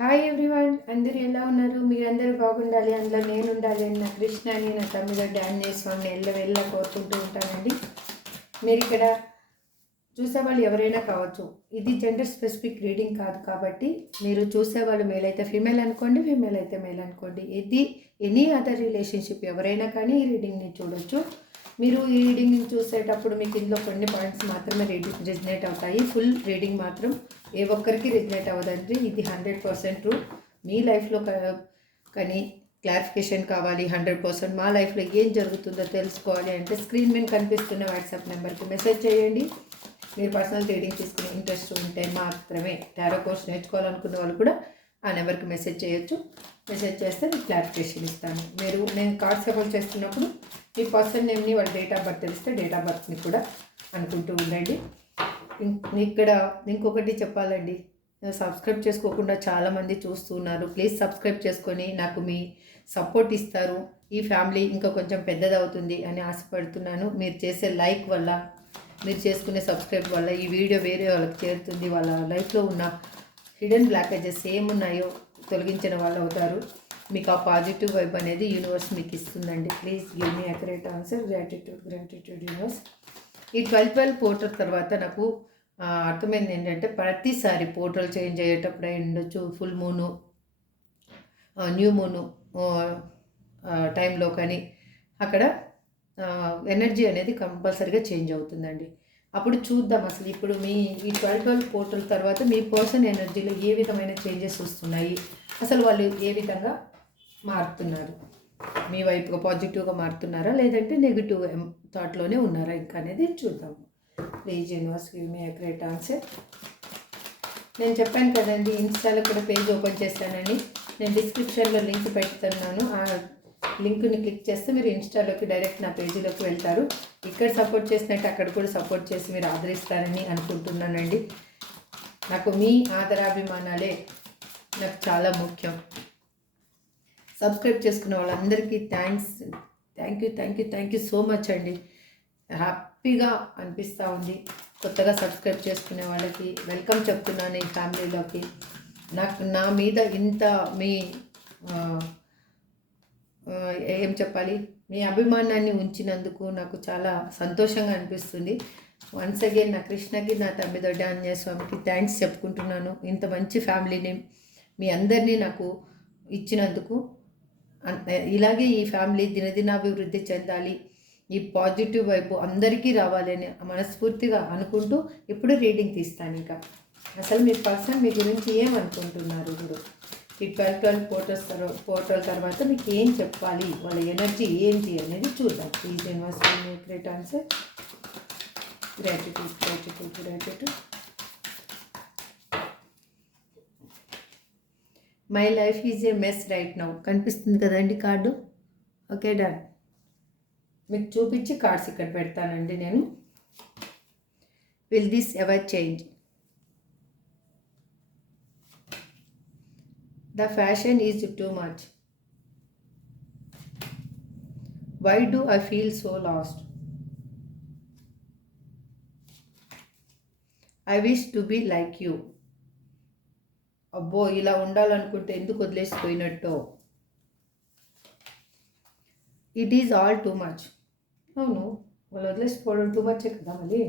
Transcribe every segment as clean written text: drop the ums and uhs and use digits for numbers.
Hi everyone, అందరూ ఎలా ఉన్నారు? మీరందరూ బాగుండాలి, అందులో నేను ఉండాలి అని నా కృష్ణని నా తమ్ముడు డాన్జే స్వామిని ఎల్లవెళ్ళ కోరుకుంటూ ఉంటానండి. మీరు ఇక్కడ చూసేవాళ్ళు ఎవరైనా కావచ్చు. ఇది జెండర్ స్పెసిఫిక్ రీడింగ్ కాదు కాబట్టి మీరు చూసేవాళ్ళు మేల్ అయితే ఫీమేల్ అనుకోండి, ఫీమేల్ అయితే మేల్ అనుకోండి. ఇది ఎనీ అదర్ రిలేషన్షిప్ ఎవరైనా కానీ ఈ రీడింగ్ని చూడొచ్చు. మీరు ఈ రీడింగ్ని చూసేటప్పుడు మీకు ఇందులో కొన్ని పాయింట్స్ మాత్రమే రిజనేట్ అవుతాయి. ఫుల్ రీడింగ్ మాత్రం ఏ ఒక్కరికి రిజనేట్ అవ్వదండి. ఇది 100% ట్రూ. మీ లైఫ్లో కానీ క్లారిఫికేషన్ కావాలి 100%, మా లైఫ్లో ఏం జరుగుతుందో తెలుసుకోవాలి అంటే స్క్రీన్ మీద కనిపిస్తున్న వాట్సాప్ నెంబర్కి మెసేజ్ చేయండి. మీరు పర్సనల్ రీడింగ్ తీసుకునే ఇంట్రెస్ట్ ఉంటే మాత్రమే, టారో కోర్స్ నేర్చుకోవాలనుకున్న వాళ్ళు కూడా ఆ నెంబర్కి మెసేజ్ చేయొచ్చు. మెసేజ్ చేస్తే మీకు క్లారిఫికేషన్ ఇస్తాను. నేను కార్డ్ సపోర్ట్ చేస్తున్నప్పుడు మీ పర్సన్ నేమ్ని వాళ్ళ డేట్ ఆఫ్ బర్త్ తెలిస్తే డేట్ ఆఫ్ బర్త్ని కూడా అనుకుంటూ ఉండండి. ఇక్కడ ఇంకొకటి చెప్పాలండి, సబ్స్క్రైబ్ చేసుకోకుండా చాలామంది చూస్తున్నారు. ప్లీజ్ సబ్స్క్రైబ్ చేసుకొని నాకు మీ సపోర్ట్ ఇస్తారు. ఈ ఫ్యామిలీ ఇంకా కొంచెం పెద్దదవుతుంది అని ఆశపడుతున్నాను. మీరు చేసే లైక్ వల్ల, మీరు చేసుకునే సబ్స్క్రైబ్ వల్ల ఈ వీడియో వేరే వాళ్ళకి చేరుతుంది. వాళ్ళ లైఫ్లో ఉన్న హిడెన్ బ్లాకేజెస్ ఏమున్నాయో తొలగించిన వాళ్ళు అవుతారు. మీకు ఆ పాజిటివ్ వైబ్ అనేది యూనివర్స్ మీకు ఇస్తుందండి. Please give me accurate answer. Gratitude universe. ఈ 12 పోర్టల్ తర్వాత నాకు అర్థమైంది ఏంటంటే, ప్రతిసారి పోర్టల్ చేంజ్ అయ్యేటప్పుడు అయి ఉండొచ్చు, ఫుల్ మూను, న్యూ మూను టైంలో కానీ అక్కడ ఎనర్జీ అనేది కంపల్సరీగా చేంజ్ అవుతుందండి. అప్పుడు చూద్దాం అసలు ఇప్పుడు మీ ఈ 12 పోర్టల్ తర్వాత మీ పర్సన్ ఎనర్జీలో ఏ విధమైన చేంజెస్ వస్తున్నాయి, అసలు వాళ్ళు ఏ విధంగా మారుతున్నారు, మీ వైపుగా పాజిటివ్గా మారుతున్నారా లేదంటే నెగిటివ్ థాట్లోనే ఉన్నారా ఇంకా అనేది చూద్దాం. Please universe give me accurate answer. నేను చెప్పాను కదండి, ఇన్స్టాలో కూడా పేజ్ ఓపెన్ చేస్తానని. నేను డిస్క్రిప్షన్లో లింక్ పెడుతున్నాను. ఆ లింక్ని క్లిక్ చేస్తే మీరు ఇన్స్టాలోకి డైరెక్ట్ నా పేజీలోకి వెళ్తారు. ఇక్కడ సపోర్ట్ చేసినట్టు అక్కడ కూడా సపోర్ట్ చేసి మీరు ఆదరిస్తారని అనుకుంటున్నానండి. నాకు మీ ఆదరాభిమానాలే నాకు చాలా ముఖ్యం. సబ్స్క్రైబ్ చేసుకున్న వాళ్ళందరికీ థ్యాంక్ యూ సో మచ్ అండి. హ్యాపీగా అనిపిస్తూ ఉంది. కొత్తగా సబ్స్క్రైబ్ చేసుకునే వాళ్ళకి వెల్కమ్ చెప్తున్నాను ఈ ఫ్యామిలీలోకి. నా మీద ఇంత మీ ఏం చెప్పాలి, మీ అభిమానాన్ని ఉంచినందుకు నాకు చాలా సంతోషంగా అనిపిస్తుంది. వన్స్ అగైన్ నా కృష్ణకి, నా తమ్మిదో ఆంజనేయ స్వామికి థ్యాంక్స్ చెప్పుకుంటున్నాను. ఇంత మంచి ఫ్యామిలీని మీ అందరినీ నాకు ఇచ్చినందుకు. ఇలాగే ఈ ఫ్యామిలీ దినదినాభివృద్ధి చెందాలి, ఈ పాజిటివ్ వైపు అందరికీ రావాలని మనస్ఫూర్తిగా అనుకుంటూ ఇప్పుడు రీడింగ్ తీస్తాను. ఇంకా అసలు మీ పర్సన్ మీ గురించి ఏమనుకుంటున్నారు, ఇప్పుడు ఈ 12 పోర్టల్ తర్వాత మీకు ఏం చెప్పాలి, వాళ్ళ ఎనర్జీ ఏంటి అనేది చూద్దాం. Please universe give me great answer. Gratitude. My life is a mess right now. కనిపిస్తుంది కదండి కార్డు. Okay done. మీకు చూపించి కార్డ్స్ ఇక్కడ పెడతానండి నేను. Will this ever change? The fashion is too much. Why do I feel so lost? I wish to be like you. అబ్బో, ఇలా ఉండాలనుకుంటే ఎందుకు వదిలేసిపోయినట్టో. It is all too much. అవును, వాళ్ళు వదిలేసిపోవడం టూ మచే కదా మళ్ళీ.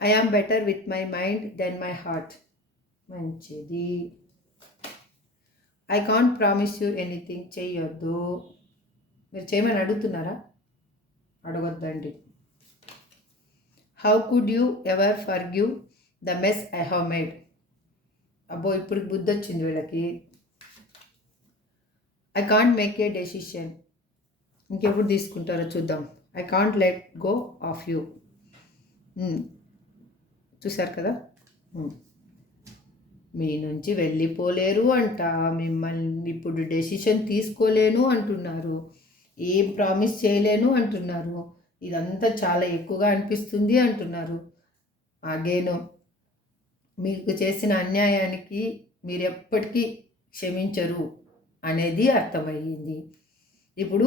I am better with my mind then my heart. మంచిది. I can't promise you anything. చెయ్యొద్దు. మీరు చేయమని అడుగుతున్నారా? అడగొద్దండి. How could you ever forgive the mess I have made? అబ్బో, ఇప్పుడు బుద్ధి వచ్చింది వీళ్ళకి. I can't make a decision. ఇంకెప్పుడు తీసుకుంటారో చూద్దాం. I can't let go of you. చూసారు కదా, మీ నుంచి వెళ్ళిపోలేరు అంట. మిమ్మల్ని ఇప్పుడు డెసిషన్ తీసుకోలేను అంటున్నారు. ఏం ప్రామిస్ చేయలేను అంటున్నారు. ఇదంతా చాలా ఎక్కువగా అనిపిస్తుంది అంటున్నారు. అగేను, మీకు చేసిన అన్యాయానికి మీరు ఎప్పటికీ క్షమించరు అనేది అర్థమయ్యింది. ఇప్పుడు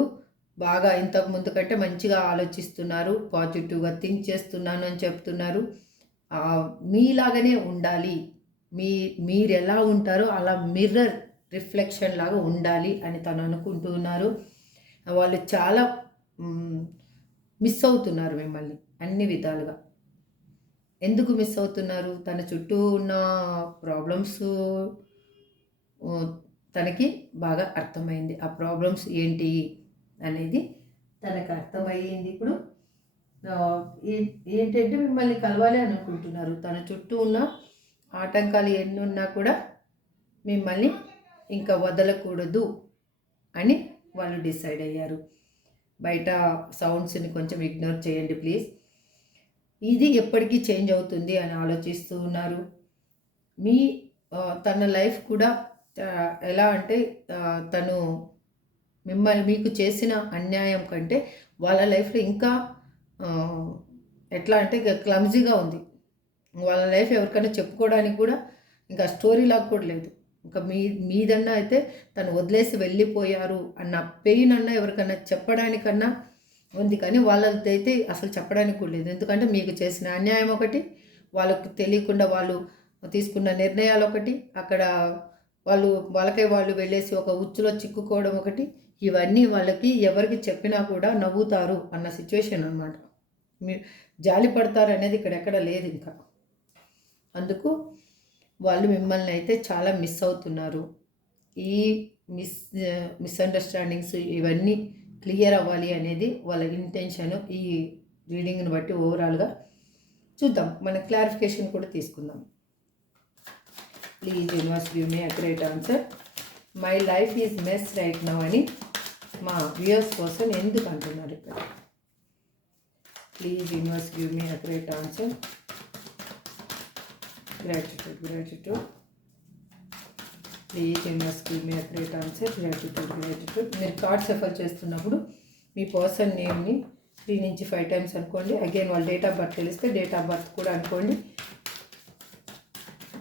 బాగా ఇంతకుముందు కంటే మంచిగా ఆలోచిస్తున్నారు, పాజిటివ్గా థింక్ చేస్తున్నాను అని చెప్తున్నారు. మీలాగనే ఉండాలి మీరు ఎలా ఉంటారో అలా మిర్రర్ రిఫ్లెక్షన్ లాగా ఉండాలి అని తను అనుకుంటూ ఉన్నారు. వాళ్ళు చాలా మిస్ అవుతున్నారు మిమ్మల్ని అన్ని విధాలుగా. ఎందుకు మిస్ అవుతున్నారు? తన చుట్టూ ఉన్న ప్రాబ్లమ్స్ తనకి బాగా అర్థమైంది. ఆ ప్రాబ్లమ్స్ ఏంటి అనేది తనకు అర్థమయ్యింది. ఇప్పుడు ఏంటంటే మిమ్మల్ని కలవాలి అని అనుకుంటున్నారు. తన చుట్టూ ఉన్న ఆటంకాలు ఎన్ని ఉన్నా కూడా మిమ్మల్ని ఇంకా వదలకూడదు అని వాళ్ళు డిసైడ్ అయ్యారు. బయట సౌండ్స్ని కొంచెం ఇగ్నోర్ చేయండి ప్లీజ్. ఇది ఎప్పటికీ చేంజ్ అవుతుంది అని ఆలోచిస్తూ ఉన్నారు. తన లైఫ్ కూడా ఎలా అంటే తను మీకు చేసిన అన్యాయం కంటే వాళ్ళ లైఫ్లో ఇంకా ఎట్లా అంటే క్లమ్జీగా ఉంది. వాళ్ళ లైఫ్ ఎవరికైనా చెప్పుకోవడానికి కూడా ఇంకా స్టోరీ లాగా కూడా లేదు. ఇంకా మీదన్నా అయితే తను వదిలేసి వెళ్ళిపోయారు అన్న పెయిన్ అన్నా ఎవరికైనా చెప్పడానికన్నా ఉంది, కానీ వాళ్ళదైతే అసలు చెప్పడానికి కూడా లేదు. ఎందుకంటే మీకు చేసిన అన్యాయం ఒకటి, వాళ్ళకు తెలియకుండా వాళ్ళు తీసుకున్న నిర్ణయాలు ఒకటి, అక్కడ వాళ్ళు వెళ్ళేసి ఒక ఉచ్చులో చిక్కుకోవడం ఒకటి, ఇవన్నీ వాళ్ళకి ఎవరికి చెప్పినా కూడా నవ్వుతారు అన్న సిచ్యువేషన్ అనమాట. మీరు జాలి పడతారు అనేది ఇక్కడ ఎక్కడ లేదు ఇంకా. అందుకు వాళ్ళు మిమ్మల్ని అయితే చాలా మిస్ అవుతున్నారు. ఈ మిస్అండర్స్టాండింగ్స్ ఇవన్నీ క్లియర్ అవ్వాలి అనేది వాళ్ళ ఇంటెన్షన్. ఈ రీడింగ్ని బట్టి ఓవరాల్గా చూద్దాం, మన క్లారిఫికేషన్ కూడా తీసుకుందాం. Please universe give me accurate answer. My life is mess right now అని మా వ్యూయర్స్ కోసం ఎందుకు అంటున్నారు ఇక్కడ? Please universe give me accurate answer. Gratitude. Please universe give me accurate answer. Gratitude. మీరు కార్డ్స్ సఫర్ చేస్తున్నప్పుడు మీ పర్సన్ నేమ్ని 3 నుంచి 5 టైమ్స్ అనుకోండి. అగైన్ వాళ్ళ డేట్ ఆఫ్ బర్త్ తెలిస్తే డేట్ ఆఫ్ బర్త్ కూడా అనుకోండి.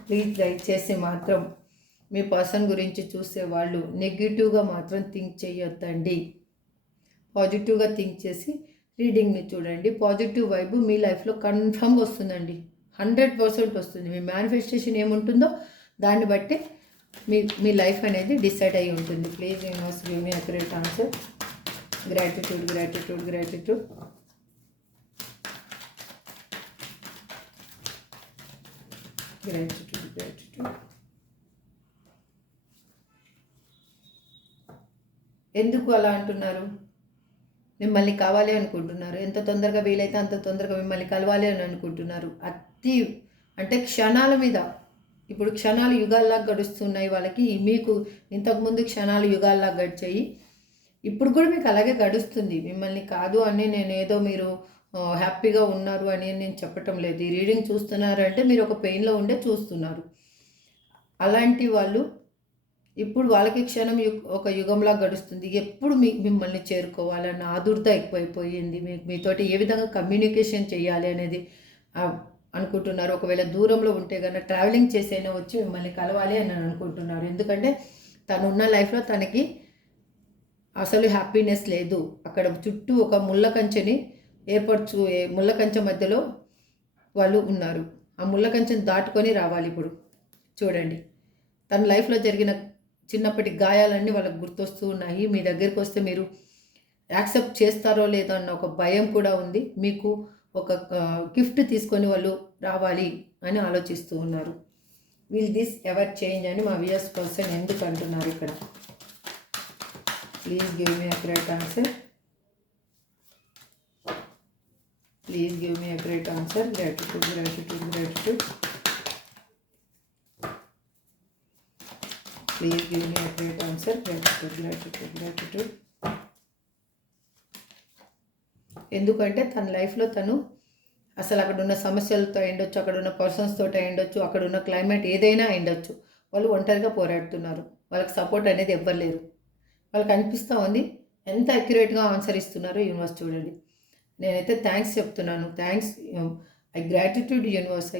ప్లీజ్ దయచేసి మాత్రం మీ పర్సన్ గురించి చూసే వాళ్ళు నెగిటివ్గా మాత్రం థింక్ చేయొద్దండి. పాజిటివ్గా థింక్ చేసి రీడింగ్ని చూడండి. పాజిటివ్ వైబ్ మీ లైఫ్లో కన్ఫర్మ్గా వస్తుందండి. 100% వస్తుంది. మీ మేనిఫెస్టేషన్ ఏముంటుందో దాన్ని బట్టి మీ లైఫ్ అనేది డిసైడ్ అయి ఉంటుంది. Please universe give me accurate answer. Gratitude. ఎందుకు అలా అంటున్నారు? మిమ్మల్ని కావాలి అనుకుంటున్నారు. ఎంత తొందరగా వీలైతే అంత తొందరగా మిమ్మల్ని కలవాలి అని అనుకుంటున్నారు. అంటే క్షణాల మీద. ఇప్పుడు క్షణాలు యుగాల్లాగా గడుస్తున్నాయి వాళ్ళకి. మీకు ఇంతకుముందు క్షణాలు యుగాల్లాగా గడిచాయి. ఇప్పుడు కూడా మీకు అలాగే గడుస్తుంది. మిమ్మల్ని కాదు అని నేనేదో మీరు హ్యాపీగా ఉన్నారు అని నేను చెప్పటం లేదు. ఈ రీడింగ్ చూస్తున్నారంటే మీరు ఒక పెయిన్లో ఉండే చూస్తున్నారు. అలాంటి వాళ్ళు ఇప్పుడు వాళ్ళకి క్షణం ఒక యుగంలా గడుస్తుంది. ఎప్పుడు మిమ్మల్ని చేరుకోవాలన్న ఆదుర్త ఎక్కువైపోయింది. మీతోటి ఏ విధంగా కమ్యూనికేషన్ చేయాలి అనేది అనుకుంటున్నారు. ఒకవేళ దూరంలో ఉంటే కనుక ట్రావెలింగ్ చేసైనా వచ్చి మిమ్మల్ని కలవాలి అని అనుకుంటున్నారు. ఎందుకంటే తనున్న లైఫ్లో తనకి అసలు హ్యాపీనెస్ లేదు. అక్కడ చుట్టూ ఒక ముళ్ళ కంచెని ముళ్ళ కంచె మధ్యలో వాళ్ళు ఉన్నారు. ఆ ముళ్ళ కంచెని దాటుకొని రావాలి. ఇప్పుడు చూడండి, తన లైఫ్లో జరిగిన చిన్నప్పటి గాయాలన్నీ వాళ్ళకి గుర్తొస్తూ ఉన్నాయి. మీ దగ్గరికి వస్తే మీరు యాక్సెప్ట్ చేస్తారో లేదో అన్న ఒక భయం కూడా ఉంది. మీకు ఒక గిఫ్ట్ తీసుకొని వాళ్ళు రావాలి అని ఆలోచిస్తూ ఉన్నారు. విల్ దిస్ ఎవర్ చేంజ్ అని మా వ్యూయర్స్ పర్సన్ ఎందుకు అంటున్నారు ఇక్కడ? Please give me accurate answer. Please give me accurate answer. Gratitude. Please give me accurate answer. Gratitude. ఎందుకంటే తన లైఫ్లో తను అసలు అక్కడ ఉన్న సమస్యలతో అయిండొచ్చు, అక్కడ ఉన్న పర్సన్స్ తోటి అయిండొచ్చు, అక్కడ ఉన్న క్లైమేట్ ఏదైనా అయిండొచ్చు. వాళ్ళు ఒంటరిగా పోరాడుతున్నారు. వాళ్ళకి సపోర్ట్ అనేది ఎవ్వరు వాళ్ళకి అనిపిస్తూ ఉంది. ఎంత అక్యురేట్గా ఆన్సర్ ఇస్తున్నారో యూనివర్స్ చూడండి. నేనైతే థ్యాంక్స్ చెప్తున్నాను. థ్యాంక్స్. I gratitude universe.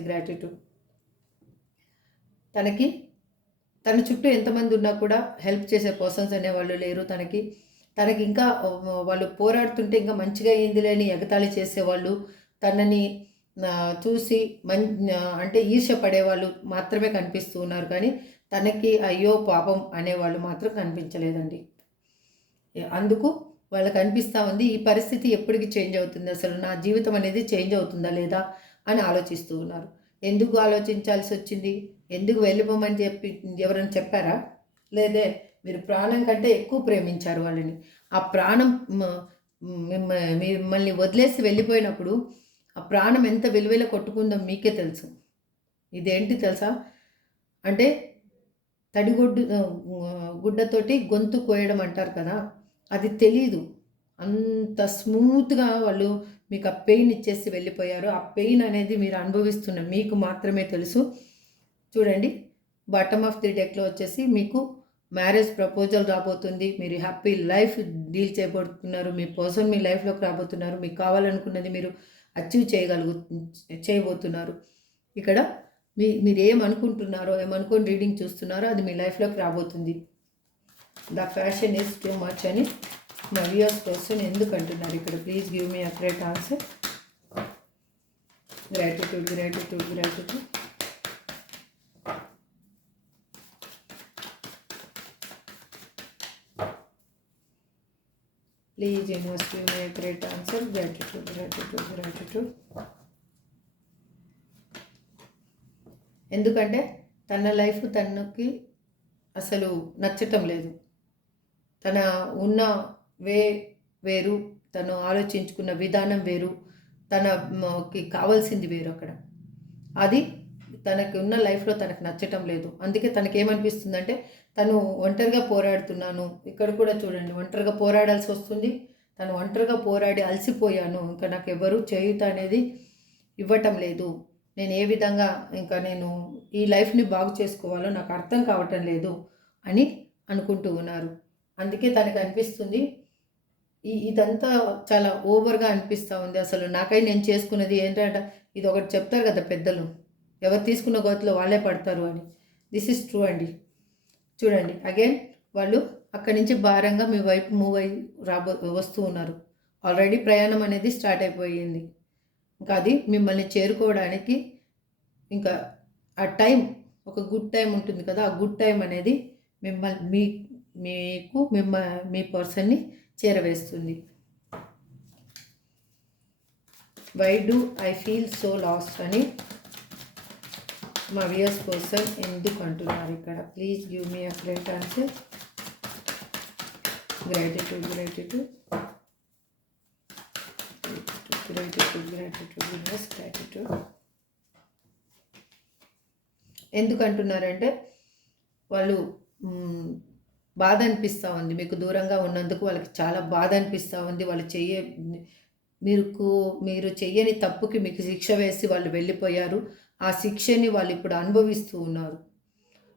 తన చుట్టూ ఎంతమంది ఉన్నా కూడా హెల్ప్ చేసే పర్సన్స్ అనేవాళ్ళు లేరు తనకి ఇంకా వాళ్ళు పోరాడుతుంటే ఇంకా మంచిగా అయింది లేని ఎగతాళి చేసేవాళ్ళు, తనని చూసి అంటే ఈర్ష్య పడేవాళ్ళు మాత్రమే కనిపిస్తూ ఉన్నారు, కానీ తనకి అయ్యో పాపం అనేవాళ్ళు మాత్రం కనిపించలేదండి. అందుకు వాళ్ళకి అనిపిస్తూ ఉంది ఈ పరిస్థితి ఎప్పటికి చేంజ్ అవుతుంది, అసలు నా జీవితం అనేది చేంజ్ అవుతుందా లేదా అని ఆలోచిస్తూ ఉన్నారు. ఎందుకు ఆలోచించాల్సి వచ్చింది? ఎందుకు వెళ్ళిపోమని చెప్పి ఎవరైనా చెప్పారా? లేదే మీరు ప్రాణం కంటే ఎక్కువ ప్రేమించారు వాళ్ళని. ఆ ప్రాణం మిమ్మల్ని వదిలేసి వెళ్ళిపోయినప్పుడు ఆ ప్రాణం ఎంత విలువలో కొట్టుకుందో మీకే తెలుసు. ఇదేంటి తెలుసా? అంటే తడిగుడ్డు గుడ్డతోటి గొంతు కోయడం అంటారు కదా, అది తెలీదు. అంత స్మూత్‌గా వాళ్ళు మీకు ఆ పెయిన్ ఇచ్చేసి వెళ్ళిపోయారు. ఆ పెయిన్ అనేది మీరు అనుభవిస్తున్న మీకు మాత్రమే తెలుసు. చూడండి, బాటమ్ ఆఫ్ ది డెక్‌లో వచ్చేసి మీకు మ్యారేజ్ ప్రపోజల్ రాబోతుంది. మీరు హ్యాపీ లైఫ్ డీల్ చేయబోతున్నారు. మీ పర్సన్ మీ లైఫ్‌లోకి రాబోతున్నారు. మీకు కావాలనుకున్నది మీరు అచీవ్ చేయబోతున్నారు. ఇక్కడ మీరు ఏమనుకుంటున్నారో, ఏమనుకొని రీడింగ్ చూస్తున్నారో అది మీ లైఫ్‌లోకి రాబోతుంది. The fashion is too much అని మా వ్యూయర్స్ పర్సన్ ఎందుకు అంటున్నారు ఇక్కడ? Please give me accurate answer. Gratitude, gratitude, gratitude. Please universe give me accurate answer. Gratitude, gratitude, gratitude. ఎందుకంటే తన లైఫ్ తనకి అసలు నచ్చటం లేదు. తన ఉన్న వేరు, తను ఆలోచించుకున్న విధానం వేరు, తనకి కావాల్సింది వేరు. అక్కడ అది తనకి ఉన్న లైఫ్లో తనకు నచ్చటం లేదు. అందుకే తనకేమనిపిస్తుందంటే తను ఒంటరిగా పోరాడుతున్నాను. ఇక్కడ కూడా చూడండి, ఒంటరిగా పోరాడాల్సి వస్తుంది. తను ఒంటరిగా పోరాడి అలసిపోయాను, ఇంకా నాకు ఎవరు చేయుత అనేది ఇవ్వటం లేదు. నేను ఏ విధంగా ఇంకా నేను ఈ లైఫ్ని బాగు చేసుకోవాలో నాకు అర్థం కావటం లేదు అని అనుకుంటూ ఉన్నారు. అందుకే తనకు అనిపిస్తుంది ఇదంతా చాలా ఓవర్గా అనిపిస్తూ ఉంది. అసలు నాకై నేను చేసుకున్నది ఏంటంటే, ఇది ఒకటి చెప్తారు కదా పెద్దలు, ఎవరు తీసుకున్న గోతిలో వాళ్ళే పడతారు అని. దిస్ ఇస్ ట్రూ అండి. చూడండి, అగైన్ వాళ్ళు అక్కడి నుంచి భారంగా మీ వైపు మూవ్ అయ్యి వస్తూ ఉన్నారు. ఆల్రెడీ ప్రయాణం అనేది స్టార్ట్ అయిపోయింది. ఇంకా అది మిమ్మల్ని చేరుకోవడానికి ఇంకా ఆ టైం, ఒక గుడ్ టైం ఉంటుంది కదా, ఆ గుడ్ టైం అనేది మిమ్మల్ని మీ పర్సన్ని చేరవేస్తుంది. Why do I feel so lost అని మా వ్యూయర్స్ పర్సన్ ఎందుకు అంటున్నారు ఇక్కడ? Please give me a clear answer. Gratitude, gratitude, gratitude, gratitude, gratitude. ఎందుకు అంటున్నారంటే వాళ్ళు బాధ అనిపిస్తూ ఉంది, మీకు దూరంగా ఉన్నందుకు వాళ్ళకి చాలా బాధ అనిపిస్తూ ఉంది. వాళ్ళు మీరు చెయ్యని తప్పుకి మీకు శిక్ష వేసి వాళ్ళు వెళ్ళిపోయారు. ఆ శిక్షని వాళ్ళు ఇప్పుడు అనుభవిస్తూ ఉన్నారు.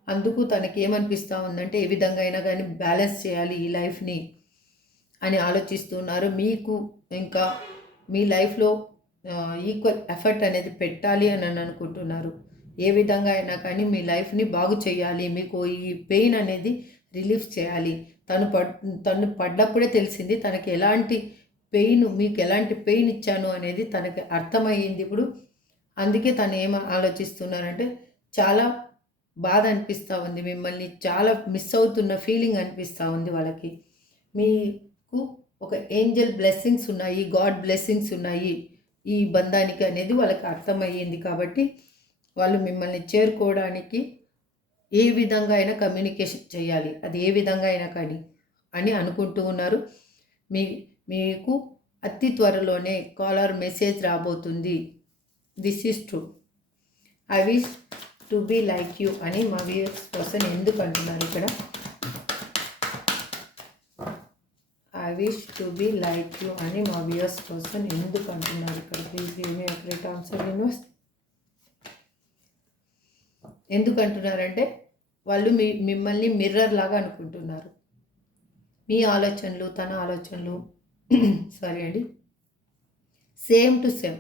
అందుకు తనకి ఏమనిపిస్తూ ఉందంటే ఏ విధంగా అయినా కానీ బ్యాలెన్స్ చేయాలి ఈ లైఫ్ని అని ఆలోచిస్తున్నారు. మీకు ఇంకా మీ లైఫ్లో ఈక్వల్ ఎఫర్ట్ అనేది పెట్టాలి అని అనుకుంటున్నారు. ఏ విధంగా అయినా కానీ మీ లైఫ్ని బాగు చేయాలి, మీకు ఈ పెయిన్ అనేది రిలీఫ్ చేయాలి. తను పడ్డప్పుడే తెలిసింది తనకి ఎలాంటి పెయిన్, మీకు ఎలాంటి పెయిన్ ఇచ్చాను అనేది తనకి అర్థమయ్యింది ఇప్పుడు. అందుకే తను ఏం ఆలోచిస్తున్నారంటే చాలా బాధ అనిపిస్తూ ఉంది, మిమ్మల్ని చాలా మిస్ అవుతున్న ఫీలింగ్ అనిపిస్తూ ఉంది వాళ్ళకి. మీకు ఒక ఏంజల్ బ్లెస్సింగ్స్ ఉన్నాయి, గాడ్ బ్లెస్సింగ్స్ ఉన్నాయి ఈ బంధానికి అనేది వాళ్ళకి అర్థమయ్యింది. కాబట్టి వాళ్ళు మిమ్మల్ని చేరుకోవడానికి ఏ విధంగా అయినా కమ్యూనికేషన్ చేయాలి, అది ఏ విధంగా అయినా కానీ అని అనుకుంటూ ఉన్నారు. మీకు అతి త్వరలోనే కాలర్ మెసేజ్ రాబోతుంది. This is true. I wish to be like you అని మా వ్యూయర్స్ పర్సన్ ఎందుకు అంటున్నారు ఇక్కడ? I wish to be like you అని మా వ్యూయర్స్ పర్సన్ ఎందుకు అంటున్నారు ఇక్కడ? Please give me accurate answer universe. ఎందుకు అంటున్నారంటే వాళ్ళు మిమ్మల్ని మిర్రర్ లాగా అనుకుంటున్నారు. మీ ఆలోచనలు తన ఆలోచనలు సారీ అండి, సేమ్ టు సేమ్.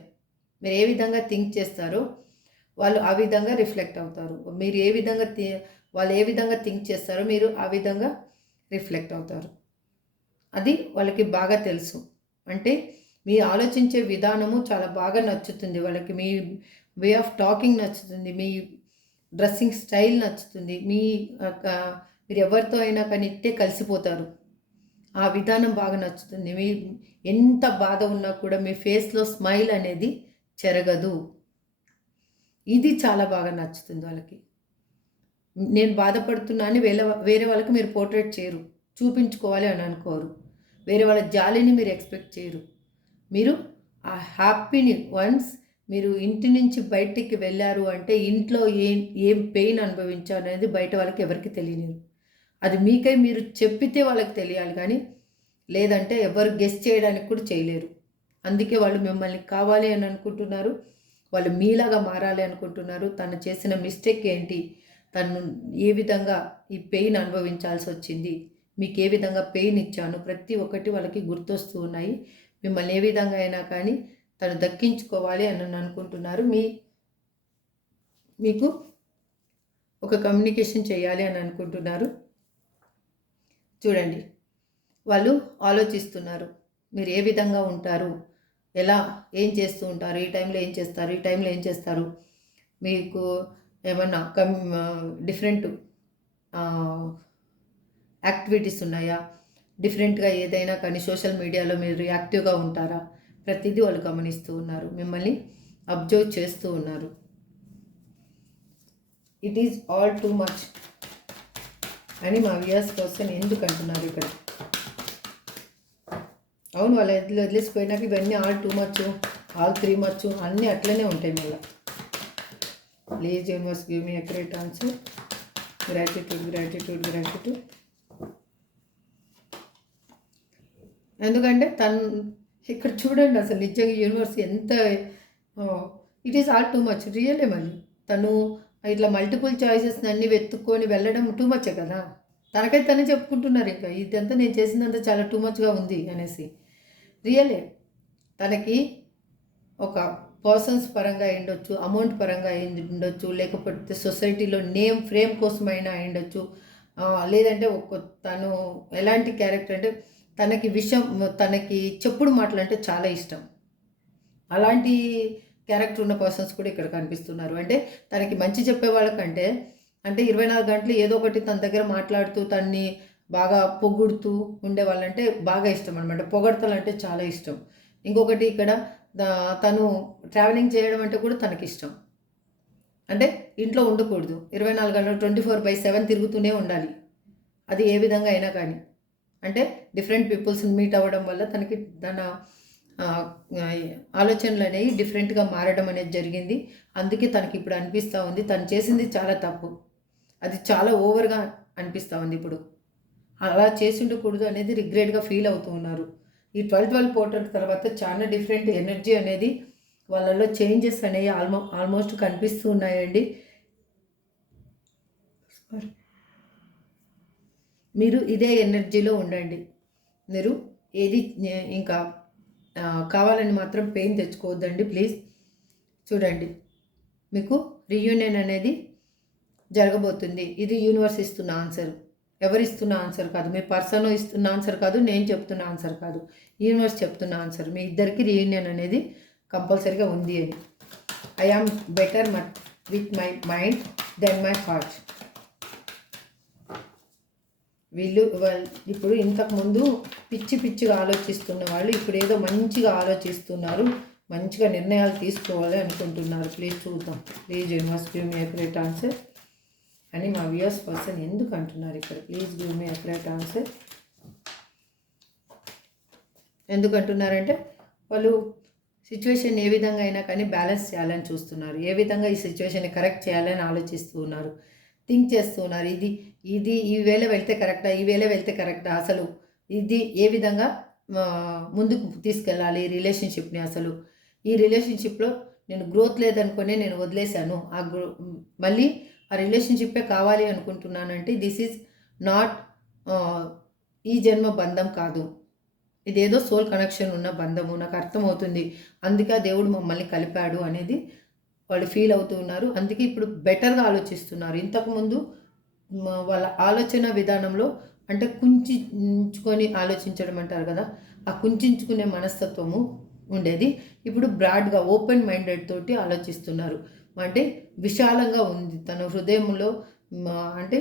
మీరు ఏ విధంగా థింక్ చేస్తారో వాళ్ళు ఆ విధంగా రిఫ్లెక్ట్ అవుతారు. మీరు వాళ్ళు ఏ విధంగా థింక్ చేస్తారో మీరు ఆ విధంగా రిఫ్లెక్ట్ అవుతారు. అది వాళ్ళకి బాగా తెలుసు. అంటే మీ ఆలోచించే విధానము చాలా బాగా నచ్చుతుంది వాళ్ళకి. మీ వే ఆఫ్ టాకింగ్ నచ్చుతుంది. మీ డ్రెస్సింగ్ స్టైల్ నచ్చుతుంది. మీరు ఎవరితో అయినా కానీ ఇట్టే కలిసిపోతారు. ఆ విధానం బాగా నచ్చుతుంది. మీ ఎంత బాధ ఉన్నా కూడా మీ ఫేస్లో స్మైల్ అనేది చెరగదు. ఇది చాలా బాగా నచ్చుతుంది వాళ్ళకి. నేను బాధపడుతున్నాను వేరే వాళ్ళకి మీరు పోర్ట్రేట్ చేయరు, చూపించుకోవాలి అని అనుకోరు. వేరే వాళ్ళ జాలిని మీరు ఎక్స్పెక్ట్ చేయరు. మీరు ఆ హ్యాపీని వన్స్ మీరు ఇంటి నుంచి బయటికి వెళ్ళారు అంటే ఇంట్లో ఏం పెయిన్ అనుభవించారు అనేది బయట వాళ్ళకి ఎవరికి తెలియలేదు. అది మీకై మీరు చెప్పితే వాళ్ళకి తెలియాలి, కానీ లేదంటే ఎవరు గెస్ చేయడానికి కూడా చేయలేరు. అందుకే వాళ్ళు మిమ్మల్ని కావాలి అని అనుకుంటున్నారు. వాళ్ళు మీలాగా మారాలి అనుకుంటున్నారు. తను చేసిన మిస్టేక్ ఏంటి, తను ఏ విధంగా ఈ పెయిన్ అనుభవించాల్సి వచ్చింది, మీకు ఏ విధంగా పెయిన్ ఇచ్చాను, ప్రతి ఒక్కటి వాళ్ళకి గుర్తొస్తూ ఉన్నాయి. మిమ్మల్ని ఏ విధంగా అయినా కానీ తను దక్కించుకోవాలి అని అనుకుంటున్నారు. మీకు ఒక కమ్యూనికేషన్ చేయాలి అని అనుకుంటున్నారు. చూడండి, వాళ్ళు ఆలోచిస్తున్నారు మీరు ఏ విధంగా ఉంటారు, ఏం చేస్తూ ఉంటారు, ఈ టైంలో ఏం చేస్తారు, ఈ టైంలో ఏం చేస్తారు, మీకు ఏమన్నా డిఫరెంట్ యాక్టివిటీస్ ఉన్నాయా, డిఫరెంట్గా ఏదైనా కానీ సోషల్ మీడియాలో మీరు యాక్టివ్గా ఉంటారా, ప్రతిదీ వాళ్ళు గమనిస్తూ ఉన్నారు. మిమ్మల్ని అబ్జర్వ్ చేస్తూ ఉన్నారు. It is all too much అని మా వ్యూయర్స్ క్వశ్చన్ ఎందుకు అంటున్నారు ఇక్కడ. అవును, వాళ్ళు వదిలేసిపోయినాక ఇవన్నీ all too much, all three much అన్నీ అట్లనే ఉంటాయి. మళ్ళీ please universe give me accurate answer. Gratitude gratitude gratitude. ఎందుకంటే ఇక్కడ చూడండి అసలు నిజంగా యూనివర్స్ ఎంత it is all too much రియలే. మళ్ళీ తను ఇట్లా మల్టిపుల్ చాయిసెస్ అన్నీ వెతుక్కొని వెళ్ళడం టూ మచ్చే కదా. తనకైతే తనే చెప్పుకుంటున్నారు ఇంకా ఇదంతా నేను చేసిందంతా చాలా టూ మచ్గా ఉంది అనేసి. రియలే తనకి ఒక పర్సన్స్ పరంగా అయిండొచ్చు, అమౌంట్ పరంగా ఉండొచ్చు, లేకపోతే సొసైటీలో నేమ్ ఫ్రేమ్ కోసమైనా అయిండొచ్చు, లేదంటే తను ఎలాంటి క్యారెక్టర్ అంటే తనకి చెప్పుడు మాటలు అంటే చాలా ఇష్టం. అలాంటి క్యారెక్టర్ ఉన్న పర్సన్స్ కూడా ఇక్కడ కనిపిస్తున్నారు. అంటే తనకి మంచి చెప్పే వాళ్ళకంటే అంటే 24 గంటలు ఏదో ఒకటి తన దగ్గర మాట్లాడుతూ తన్ని బాగా పొగుడుతూ ఉండేవాళ్ళంటే బాగా ఇష్టం అనమాట. పొగడతలు అంటే చాలా ఇష్టం. ఇంకొకటి ఇక్కడ తను ట్రావెలింగ్ చేయడం అంటే కూడా తనకి ఇష్టం. అంటే ఇంట్లో ఉండకూడదు, 24 గంటలు 24/7 తిరుగుతూనే ఉండాలి. అది ఏ విధంగా అయినా కానీ అంటే డిఫరెంట్ పీపుల్స్ని మీట్ అవ్వడం వల్ల తనకి తన ఆలోచనలు అనేవి డిఫరెంట్గా మారడం అనేది జరిగింది. అందుకే తనకి ఇప్పుడు అనిపిస్తూ ఉంది తను చేసింది చాలా తప్పు, అది చాలా ఓవర్గా అనిపిస్తూ ఉంది. ఇప్పుడు అలా చేసి ఉండకూడదు అనేది రిగ్రెట్గా ఫీల్ అవుతూ ఉన్నారు. ఈ 12 పోర్టల్ తర్వాత చాలా డిఫరెంట్ ఎనర్జీ అనేది వాళ్ళలో చేంజెస్ అనేవి ఆల్మోస్ట్ కనిపిస్తూ ఉన్నాయండి. మీరు ఇదే ఎనర్జీలో ఉండండి. మీరు ఏది ఇంకా కావాలని మాత్రం పెయిన్ తెచ్చుకోవద్దండి ప్లీజ్. చూడండి, మీకు రీయూనియన్ అనేది జరగబోతుంది. ఇది యూనివర్స్ ఇస్తున్న ఆన్సర్, ఎవరిస్తున్న ఆన్సర్ కాదు, మీ పర్సన్ ఇస్తున్న ఆన్సర్ కాదు, నేను చెప్తున్న ఆన్సర్ కాదు, యూనివర్స్ చెప్తున్న ఆన్సర్. మీ ఇద్దరికి రీయూనియన్ అనేది కంపల్సరీగా ఉంది అని. I am better with my mind then my heart. వాళ్ళు ఇప్పుడు ఇంతకుముందు పిచ్చిగా ఆలోచిస్తున్న వాళ్ళు ఇప్పుడు ఏదో మంచిగా ఆలోచిస్తున్నారు, మంచిగా నిర్ణయాలు తీసుకోవాలి అనుకుంటున్నారు. ప్లీజ్ చూద్దాం. Please universe give me accurate answer అని మా వ్యూయర్స్ పర్సన్ ఎందుకు అంటున్నారు ఇక్కడ. Please give me accurate answer. ఎందుకు అంటున్నారంటే వాళ్ళు సిచ్యువేషన్ ఏ విధంగా అయినా కానీ బ్యాలెన్స్ చేయాలని చూస్తున్నారు. ఏ విధంగా ఈ సిచ్యువేషన్ని కరెక్ట్ చేయాలని ఆలోచిస్తూ ఉన్నారు, థింక్ చేస్తూ ఉన్నారు. ఇది ఈ వేళ వెళ్తే కరెక్టా, ఈ వేళ వెళ్తే కరెక్టా, అసలు ఇది ఏ విధంగా ముందుకు తీసుకెళ్ళాలి రిలేషన్షిప్ని. అసలు ఈ రిలేషన్షిప్లో నేను గ్రోత్ లేదనుకునే నేను వదిలేశాను, మళ్ళీ ఆ రిలేషన్షిప్పే కావాలి అనుకుంటున్నానంటే దిస్ ఈజ్ నాట్ ఈ జన్మ బంధం కాదు, ఇదేదో సోల్ కనెక్షన్ ఉన్న బంధము, నాకు అర్థమవుతుంది, అందుకే దేవుడు మమ్మల్ని కలిపాడు అనేది వాళ్ళు ఫీల్ అవుతూ ఉన్నారు. అందుకే ఇప్పుడు బెటర్గా ఆలోచిస్తున్నారు. ఇంతకుముందు వాళ్ళ ఆలోచన విధానంలో అంటే కుంచుకొని ఆలోచించడం అంటారు కదా, ఆ కుంచుకునే మనస్తత్వము ఉండేది. ఇప్పుడు బ్రాడ్గా ఓపెన్ మైండెడ్ తోటి ఆలోచిస్తున్నారు. అంటే విశాలంగా ఉంది తన హృదయంలో. అంటే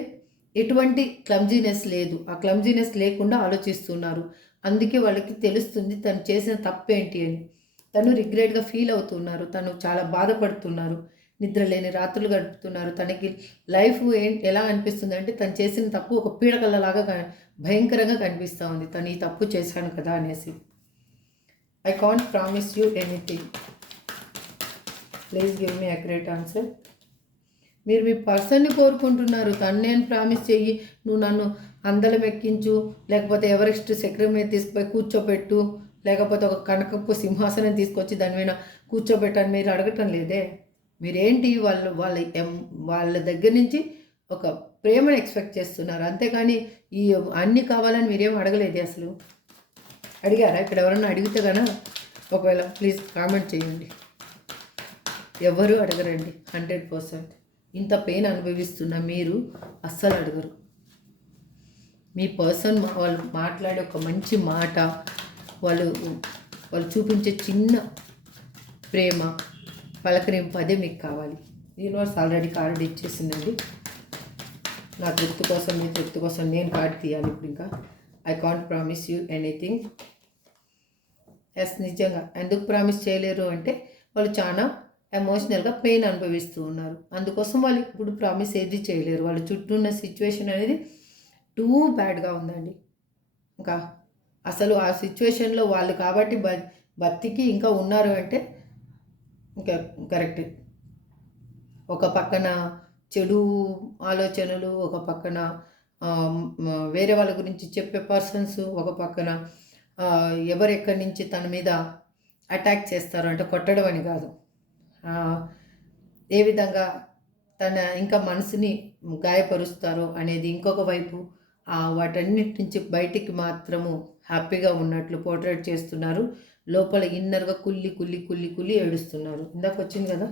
ఎటువంటి క్లమ్జీనెస్ లేదు. ఆ క్లమ్జీనెస్ లేకుండా ఆలోచిస్తున్నారు. అందుకే వాళ్ళకి తెలుస్తుంది తను చేసిన తప్పేంటి అని. తను రిగ్రెట్గా ఫీల్ అవుతున్నారు. తను చాలా బాధపడుతున్నారు. నిద్ర లేని రాత్రులు గడుపుతున్నారు. తనకి లైఫ్ ఎలా అనిపిస్తుంది అంటే తను చేసిన తప్పు ఒక పీడకలలాగా భయంకరంగా కనిపిస్తూ ఉంది. తను ఈ తప్పు చేశాను కదా అనేసి. I can't promise you anything. Please give me accurate answer. మీరు మీ పర్సన్ని కోరుకుంటున్నారు. తను నేను ప్రామిస్ చెయ్యి, నువ్వు నన్ను అందలం ఎక్కించు, లేకపోతే ఎవరెస్ట్ శిఖరం మీద తీసుకుపోయి కూర్చోబెట్టు, లేకపోతే ఒక కనకపు సింహాసనం తీసుకొచ్చి దాని మీద కూర్చోబెట్టని మీరు అడగటం లేదే. మీరేంటి వాళ్ళ దగ్గర నుంచి ఒక ప్రేమను ఎక్స్పెక్ట్ చేస్తున్నారు. అంతేకాని ఈ అన్నీ కావాలని మీరేం అడగలేదు. అసలు అడిగారా? ఇక్కడ ఎవరన్నా అడిగితే కన్నా ఒకవేళ ప్లీజ్ కామెంట్ చేయండి. ఎవరు అడగరండి. 100%. ఇంత పెయిన్ అనుభవిస్తున్న మీరు అస్సలు అడగరు. మీ పర్సన్ వాళ్ళు మాట్లాడే ఒక మంచి మాట, వాళ్ళు చూపించే చిన్న ప్రేమ, పలకరింపు, అదే మీకు కావాలి. యూనివర్స్ ఆల్రెడీ కార్డు ఇచ్చేసిందండి. నా తృప్తి కోసం, మీ తృప్తి కోసం నేను కార్డు తీయాలి ఇప్పుడు. ఇంకా I can't promise you anything. Yes, నిజంగా ఎందుకు ప్రామిస్ చేయలేరు అంటే వాళ్ళు చాలా ఎమోషనల్గా పెయిన్ అనుభవిస్తూ ఉన్నారు. అందుకోసం వాళ్ళు ఇప్పుడు ప్రామిస్ ఏది చేయలేరు. వాళ్ళ చుట్టూ ఉన్న సిచ్యువేషన్ అనేది టూ బ్యాడ్గా ఉందండి. ఇంకా అసలు ఆ సిచ్యువేషన్లో వాళ్ళు కాబట్టి బతికి ఇంకా ఉన్నారు అంటే ఇంకా కరెక్ట్. ఒక పక్కన చెడు ఆలోచనలు, ఒక పక్కన వేరే వాళ్ళ గురించి చెప్పే పర్సన్స్, ఒక పక్కన ఎవరెక్కడి నుంచి తన మీద అటాక్ చేస్తారు అంటే కొట్టడం అని కాదు, ఏ విధంగా తన ఇంకా మనసుని గాయపరుస్తారో అనేది ఇంకొక వైపు. వాటన్నిటి నుంచి బయటికి మాత్రము హ్యాపీగా ఉన్నట్లు పోర్ట్రేట్ చేస్తున్నారు. లోపల ఇన్నర్గా కుల్లి కుల్లి కుల్లి కుల్లి ఏడుస్తున్నారు. ఇందాక వచ్చింది కదా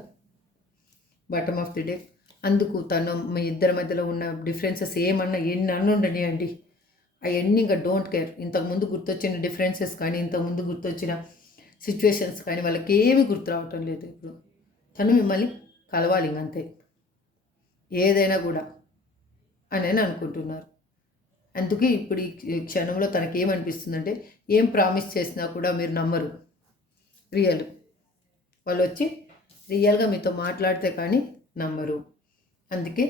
బాటమ్ ఆఫ్ ది డే. అందుకు తను మీ ఇద్దరి మధ్యలో ఉన్న డిఫరెన్సెస్ ఏమన్నా ఎన్ని అన్నుండని అండి, అవన్నీ ఇంకా డోంట్ కేర్. ఇంతకుముందు గుర్తొచ్చిన డిఫరెన్సెస్ కానీ, ఇంతకుముందు గుర్తొచ్చిన సిచ్యువేషన్స్ కానీ వాళ్ళకి ఏమీ గుర్తు రావటం లేదు. ఇప్పుడు తను మిమ్మల్ని కలవాలి ఇంకంతే, ఏదైనా కూడా అని అనుకుంటున్నారు. అందుకే ఇప్పుడు ఈ క్షణంలో తనకేమనిపిస్తుందంటే ఏం ప్రామిస్ చేసినా కూడా మీరు నమ్మరు. రియల్ వాళ్ళు వచ్చి రియల్గా మీతో మాట్లాడితే కానీ నమ్మరు. అందుకే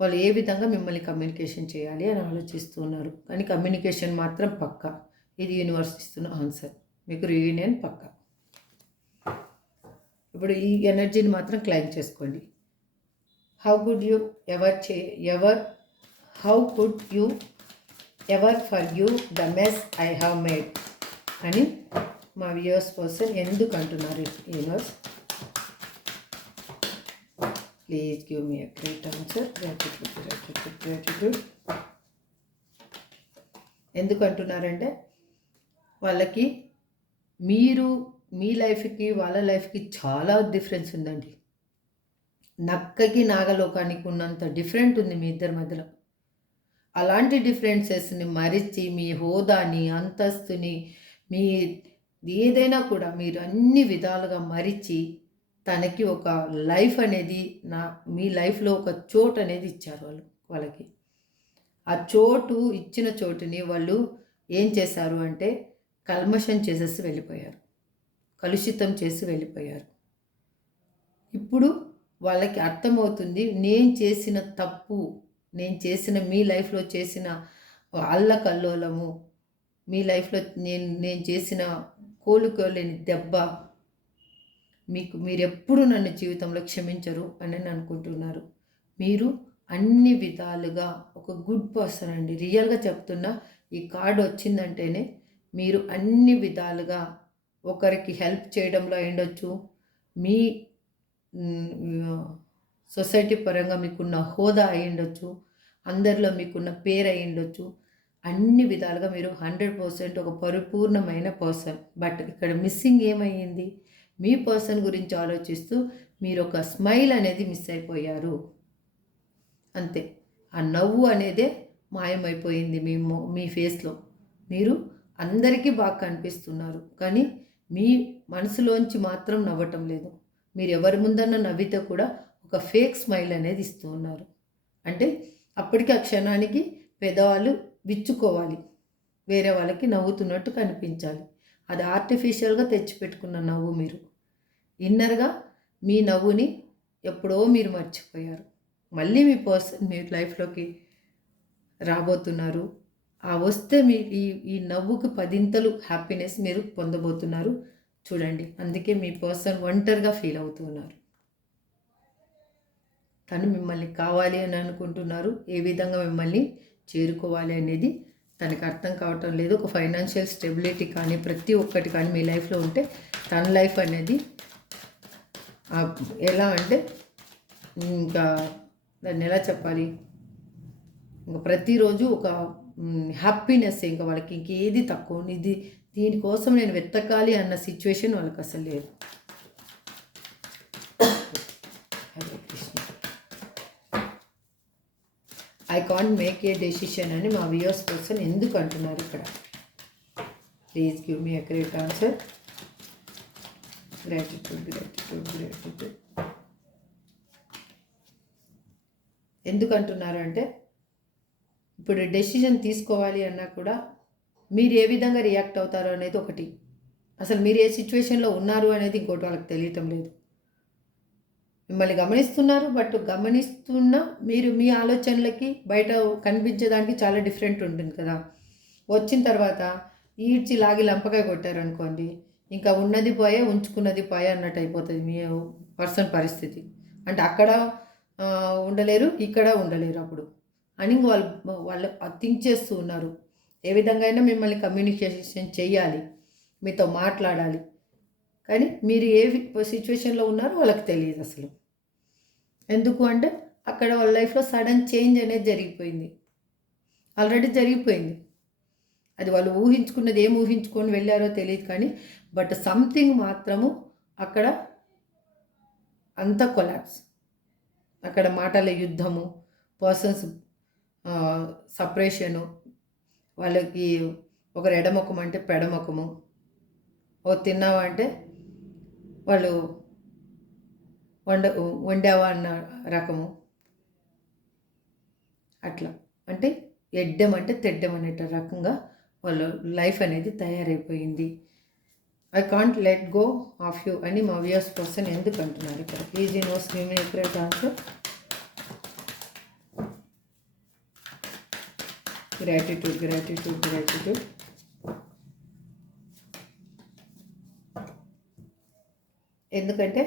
వాళ్ళు ఏ విధంగా మిమ్మల్ని కమ్యూనికేషన్ చేయాలి అని ఆలోచిస్తున్నారు. కానీ కమ్యూనికేషన్ మాత్రం పక్కా. ఇది యూనివర్స్ ఇస్తున్న ఆన్సర్. మీకు రీయూనియన్ పక్కా. ఇప్పుడు ఈ ఎనర్జీని మాత్రం క్లైమ్ చేసుకోండి. How could you ever for you the mess I have made అని మా వ్యూయర్స్ పర్సన్ ఎందుకు అంటున్నారు universe? Please give me a great answer. Gratitude. ఎందుకు అంటున్నారంటే వాళ్ళకి మీరు మీ లైఫ్కి వాళ్ళ లైఫ్కి చాలా డిఫరెన్స్ ఉందండి. నక్కకి నాగలోకానికి ఉన్నంత డిఫరెంట్ ఉంది మీ ఇద్దరి మధ్యలో. అలాంటి డిఫరెన్సెస్ని మరిచి మీ హోదాని, అంతస్తుని, మీ ఏదైనా కూడా మీరు అన్ని విధాలుగా మరిచి తనకి ఒక లైఫ్ అనేది మీ లైఫ్లో ఒక చోటు అనేది ఇచ్చారు వాళ్ళకి. ఆ చోటు ఇచ్చిన చోటుని వాళ్ళు ఏం చేశారు అంటే కల్మషం చేసేసి వెళ్ళిపోయారు, కలుషితం చేసి వెళ్ళిపోయారు. ఇప్పుడు వాళ్ళకి అర్థమవుతుంది నేను చేసిన తప్పు, నేను చేసిన మీ లైఫ్లో చేసిన అల్లకల్లోలము, మీ లైఫ్లో నేను చేసిన కోలుకోలేని దెబ్బ మీరెప్పుడు నన్ను జీవితంలో క్షమించరు అని అనుకుంటున్నారు. మీరు అన్ని విధాలుగా ఒక గుడ్ పర్సన్ అండి. రియల్గా చెప్తున్నా, ఈ కార్డు వచ్చిందంటేనే మీరు అన్ని విధాలుగా ఒకరికి హెల్ప్ చేయడంలో అయ్యుండొచ్చు, మీ సొసైటీ పరంగా మీకున్న హోదా అయ్యుండొచ్చు, అందరిలో మీకున్న పేరు అయ్యుండొచ్చు. అన్ని విధాలుగా మీరు 100% ఒక పరిపూర్ణమైన పర్సన్. బట్ ఇక్కడ మిస్సింగ్ ఏమయ్యింది? మీ పర్సన్ గురించి ఆలోచిస్తూ మీరు ఒక స్మైల్ అనేది మిస్ అయిపోయారు అంతే. ఆ నవ్వు అనేదే మాయమైపోయింది మీ ఫేస్లో. మీరు అందరికీ బాగా కనిపిస్తున్నారు, కానీ మీ మనసులోంచి మాత్రం నవ్వటం లేదు. మీరు ఎవరి ముందన్నా నవ్వితే కూడా ఒక ఫేక్ స్మైల్ అనేది ఇస్తూ ఉన్నారు. అంటే అప్పటికి ఆ క్షణానికి పెదవాళ్ళు విచ్చుకోవాలి, వేరే వాళ్ళకి నవ్వుతున్నట్టు కనిపించాలి. అది ఆర్టిఫిషియల్గా తెచ్చిపెట్టుకున్న నవ్వు. మీరు ఇన్నర్గా మీ నవ్వుని ఎప్పుడో మీరు మర్చిపోయారు. మళ్ళీ మీ పర్సన్ మీ లైఫ్లోకి రాబోతున్నారు. ఆ వస్తే మీ ఈ నవ్వుకు పదింతలు హ్యాపీనెస్ మీరు పొందబోతున్నారు. చూడండి, అందుకే మీ పర్సన్ ఒంటరిగా ఫీల్ అవుతున్నారు. తను మిమ్మల్ని కావాలి అని అనుకుంటున్నారు. ఏ విధంగా మిమ్మల్ని చేరుకోవాలి అనేది తనకు అర్థం కావటం లేదు. ఒక ఫైనాన్షియల్ స్టెబిలిటీ కానీ ప్రతి ఒక్కటి కానీ మీ లైఫ్లో ఉంటే తన లైఫ్ అనేది ఎలా అంటే ఇంకా దాన్ని ఎలా చెప్పాలి, ఇంకా ప్రతిరోజు ఒక హ్యాపీనెస్. ఇంకా వాళ్ళకి ఇంకేది తక్కువ, ఇది దీనికోసం నేను వెతకాలి అన్న సిచ్యువేషన్ వాళ్ళకి అసలు లేదు. Hare Krishna. I can't make a decision అని మా వ్యూయర్స్ పర్సన్ ఎందుకు అంటున్నారు ఇక్కడ? Please give me accurate answer. Gratitude gratitude gratitude. ఎందుకు అంటున్నారు అంటే ఇప్పుడు డెసిషన్ తీసుకోవాలి అన్నా కూడా మీరు ఏ విధంగా రియాక్ట్ అవుతారో అనేది ఒకటి, అసలు మీరు ఏ సిచ్యువేషన్లో ఉన్నారు అనేది ఇంకోటి వాళ్ళకి తెలియటం లేదు. మిమ్మల్ని గమనిస్తున్నారు, బట్ గమనిస్తున్న మీరు మీ ఆలోచనలకి బయట కనిపించేదానికి చాలా డిఫరెంట్ ఉంటుంది కదా. వచ్చిన తర్వాత ఈడ్చి లాగి లంపకాయ కొట్టారనుకోండి, ఇంకా ఉన్నది పోయే ఉంచుకున్నది పోయే అన్నట్టు అయిపోతుంది మీ పర్సన్ పరిస్థితి. అంటే అక్కడ ఉండలేరు, ఇక్కడ ఉండలేరు అప్పుడు అని వాళ్ళు థింక్ చేస్తూ ఉన్నారు. ఏ విధంగా అయినా మిమ్మల్ని కమ్యూనికేషన్ చేయాలి, మీతో మాట్లాడాలి, కానీ మీరు ఏ సిచ్యువేషన్లో ఉన్నారో వాళ్ళకి తెలియదు అసలు. ఎందుకు అంటే అక్కడ వాళ్ళ లైఫ్లో సడన్ చేంజ్ అనేది జరిగిపోయింది, ఆల్రెడీ జరిగిపోయింది. అది వాళ్ళు ఊహించుకున్నది ఏం ఊహించుకొని వెళ్ళారో తెలియదు, కానీ బట్ సంథింగ్ మాత్రము అక్కడ అంత కొలాప్స్. అక్కడ మాటల యుద్ధము, పర్సన్స్ సపరేషను, వాళ్ళకి ఒకరు ఎడముఖం అంటే పెడముఖము, ఓ తిన్నావా అంటే వాళ్ళు వండావా అన్న రకము. అట్లా అంటే ఎడ్డం అంటే తెడ్డం అనే రకంగా వాళ్ళ లైఫ్ అనేది తయారైపోయింది. I can't let go of you అని మా వ్యూయర్స్ పర్సన్ ఎందుకు అంటున్నారు ఇక్కడ? Please you knows give me accurate answer. Gratitude gratitude gratitude. ఎందుకంటే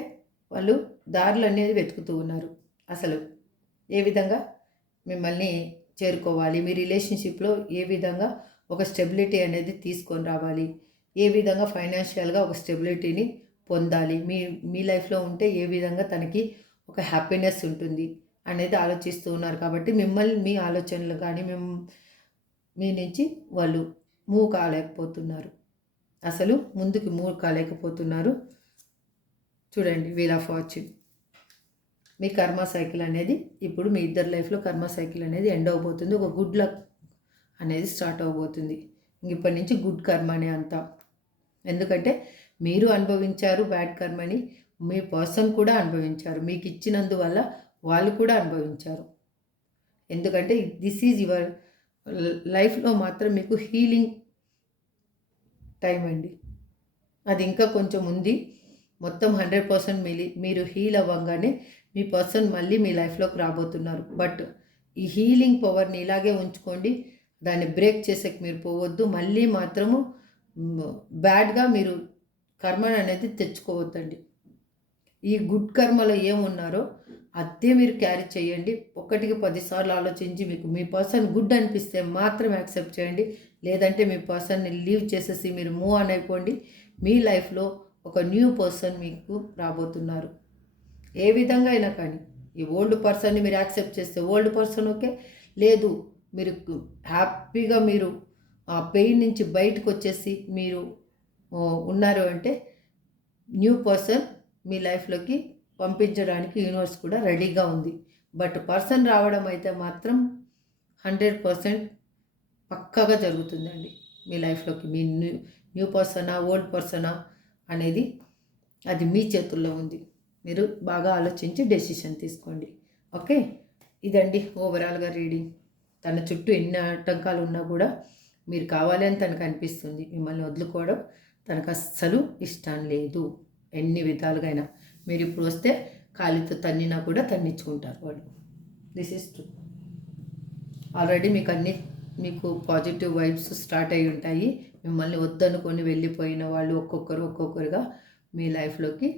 వాళ్ళు దారులు అనేది వెతుకుతూ ఉన్నారు. అసలు ఏ విధంగా మిమ్మల్ని చేరుకోవాలి, మీ రిలేషన్షిప్లో ఏ విధంగా ఒక స్టెబిలిటీ అనేది తీసుకొని రావాలి, ఏ విధంగా ఫైనాన్షియల్గా ఒక స్టెబిలిటీని పొందాలి, మీ లైఫ్లో ఉంటే ఏ విధంగా తనకి ఒక హ్యాపీనెస్ ఉంటుంది అనేది ఆలోచిస్తూ ఉన్నారు. కాబట్టి మిమ్మల్ని మీ ఆలోచనలు కానీ మీ నుంచి వాళ్ళు మూవ్ కాలేకపోతున్నారు, అసలు ముందుకు మూవ్ కాలేకపోతున్నారు. చూడండి, వీల్ ఆఫ్ ఫార్చ్యూన్. మీ కర్మ సైకిల్ అనేది ఇప్పుడు మీ ఇద్దరు లైఫ్లో కర్మ సైకిల్ అనేది ఎండ్ అవబోతుంది. ఒక గుడ్ లక్ అనేది స్టార్ట్ అవబోతుంది. ఇప్పటి నుంచి గుడ్ కర్మనే అంతా. ఎందుకంటే మీరు అనుభవించారు బ్యాడ్ కర్మని, మీ పర్సన్ కూడా అనుభవించారు. మీకు ఇచ్చినందువల్ల వాళ్ళు కూడా అనుభవించారు. ఎందుకంటే దిస్ ఈజ్ యువర్ లైఫ్లో మాత్రం మీకు హీలింగ్ టైం అండి. అది ఇంకా కొంచెం ఉంది. మొత్తం 100% మీరు హీల్ అవ్వగానే మీ పర్సన్ మళ్ళీ మీ లైఫ్లోకి రాబోతున్నారు. బట్ ఈ హీలింగ్ పవర్ని ఇలాగే ఉంచుకోండి, దాన్ని బ్రేక్ చేసేకి మీరు పోవద్దు. మళ్ళీ మాత్రము బ్యాడ్గా మీరు కర్మను అనేది తెచ్చుకోవద్దండి. ఈ గుడ్ కర్మలో ఏమున్నారో అదే మీరు క్యారీ చేయండి. 1కి 10 సార్లు ఆలోచించి మీకు మీ పర్సన్ గుడ్ అనిపిస్తే మాత్రం యాక్సెప్ట్ చేయండి. లేదంటే మీ పర్సన్ని లీవ్ చేసేసి మీరు మూవ్ ఆన్ అయిపోండి. మీ లైఫ్లో ఒక న్యూ పర్సన్ మీకు రాబోతున్నారు. ఏ విధంగా అయినా కానీ ఈ ఓల్డ్ పర్సన్ని మీరు యాక్సెప్ట్ చేస్తే ఓల్డ్ పర్సన్ ఓకే, లేదు మీరు హ్యాపీగా మీరు ఆ పెయిన్ నుంచి బయటకు వచ్చేసి మీరు ఉన్నారు అంటే న్యూ పర్సన్ మీ లైఫ్లోకి పంపించడానికి యూనివర్స్ కూడా రెడీగా ఉంది. బట్ పర్సన్ రావడం అయితే మాత్రం 100% పక్కాగా జరుగుతుందండి మీ లైఫ్లోకి. మీ న్యూ పర్సనా, ఓల్డ్ పర్సనా, అనేది అది మీ చేతుల్లో ఉంది. మీరు బాగా ఆలోచించి డెసిషన్ తీసుకోండి. ఓకే, ఇదండి ఓవరాల్గా రీడింగ్. తన చుట్టూ ఎన్ని ఆటంకాలు ఉన్నా కూడా మీరు కావాలి అని తనకు అనిపిస్తుంది. మిమ్మల్ని వదులుకోవడం తనకు అస్సలు ఇష్టం లేదు. ఎన్ని విధాలుగా అయినా మీరు ఇప్పుడు వస్తే కాలితో తన్నినా కూడా తన్నించుకుంటారు వాళ్ళు. This is true. ఆల్రెడీ మీకు పాజిటివ్ వైబ్స్ స్టార్ట్ అయి ఉంటాయి. మిమ్మల్ని వద్దనుకొని వెళ్ళిపోయిన వాళ్ళు ఒక్కొక్కరుగా మీ లైఫ్లోకి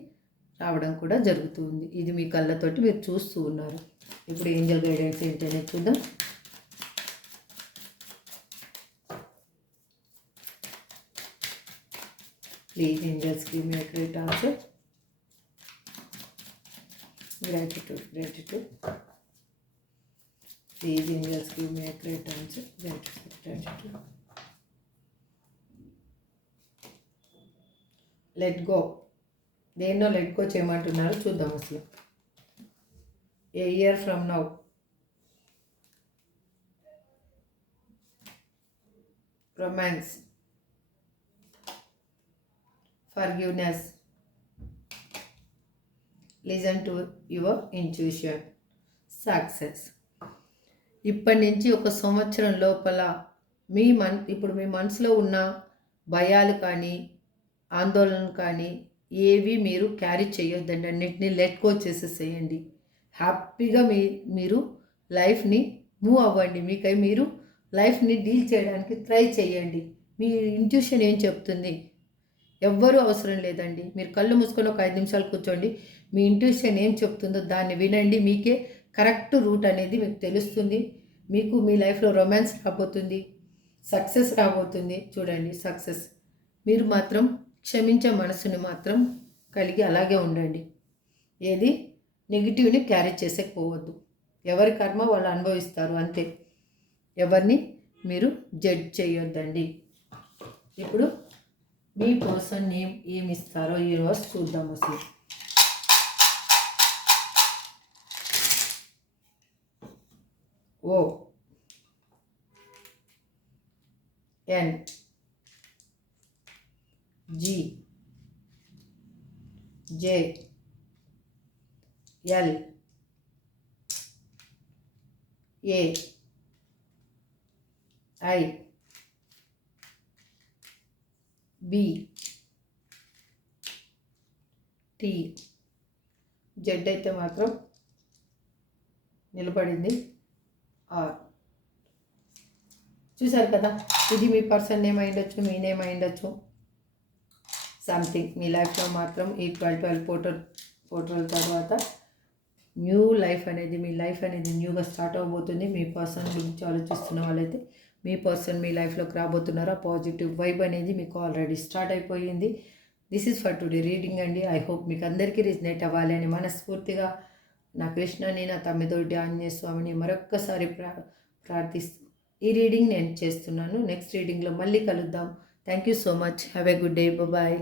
రావడం కూడా జరుగుతుంది. ఇది మీ కళ్ళతోటి మీరు చూస్తూ ఉన్నారు. ఇప్పుడు ఏంజల్ గైడెన్స్ ఏంటనే చూద్దాం. Please angels give me accurate answer. Gratitude. Please angels give me accurate answer. Gratitude. Let go. దేన్నో లెట్ గో చేయమంటున్నారు, చూద్దాం అసలు. A year from now. Romance, forgiveness, listen to your intuition, success. ఇప్పటి నుంచి 1 సంవత్సరం లోపల ఇప్పుడు మీ మనసులో ఉన్న భయాలు కానీ ఆందోళనలు కానీ ఏవి మీరు క్యారీ చేయొద్దండి. అన్నిటినీ లెట్ గో చేసేసేయండి. హ్యాపీగా మీరు లైఫ్ని మూవ్ అవ్వండి. మీరు లైఫ్ని డీల్ చేయడానికి ట్రై చేయండి. మీ ఇంట్యూషన్ ఏం చెప్తుంది? ఎవ్వరూ అవసరం లేదండి. మీరు కళ్ళు మూసుకొని ఒక 5 నిమిషాలు కూర్చోండి. మీ ఇంట్యూషన్ ఏం చెప్తుందో దాన్ని వినండి. మీకే కరెక్ట్ రూట్ అనేది మీకు తెలుస్తుంది. మీకు మీ లైఫ్లో రొమాన్స్ రాబోతుంది, సక్సెస్ రాబోతుంది. చూడండి, సక్సెస్. మీరు మాత్రం క్షమించే మనసుని మాత్రం కలిగి అలాగే ఉండండి. ఏది నెగిటివ్ని క్యారీ చేసేకపోవద్దు. ఎవరి కర్మ వాళ్ళు అనుభవిస్తారు, అంతే. ఎవరిని మీరు జడ్జ్ చేయొద్దండి. ఇప్పుడు మీ పర్సన్ ఏమి ఇస్తారో ఈరోజు చూద్దాం అసలు. O N G J L A I B T. Z అయితే మాత్రం నిలబడింది. ఆర్. చూసారు కదా, ఇది మీ పర్సన్ నేమ్ అయ్యుండొచ్చు, మీ నేమ్ అయ్యుండొచ్చు. సంథింగ్ మీ లైఫ్లో మాత్రం ఈ 12 ఫోటోల తర్వాత న్యూ లైఫ్ అనేది, మీ లైఫ్ అనేది న్యూగా స్టార్ట్ అవ్వబోతుంది. మీ పర్సన్ గురించి ఆలోచిస్తున్న వాళ్ళైతే మీ పర్సన్ మీ లైఫ్లోకి రాబోతున్నారా. పాజిటివ్ వైబ్ అనేది మీకు ఆల్రెడీ స్టార్ట్ అయిపోయింది. This is for today reading అండి. ఐ హోప్ మీకు అందరికీ రిజనేట్ అవ్వాలి అని మనస్ఫూర్తిగా నా కృష్ణని, నా తమ్మిదోటి ఆంజనేయ స్వామిని మరొక్కసారి ప్రార్థిస్తూ ఈ రీడింగ్ నేను చేస్తున్నాను. నెక్స్ట్ రీడింగ్లో మళ్ళీ కలుద్దాం. Thank you so much. Have a good day. Bye.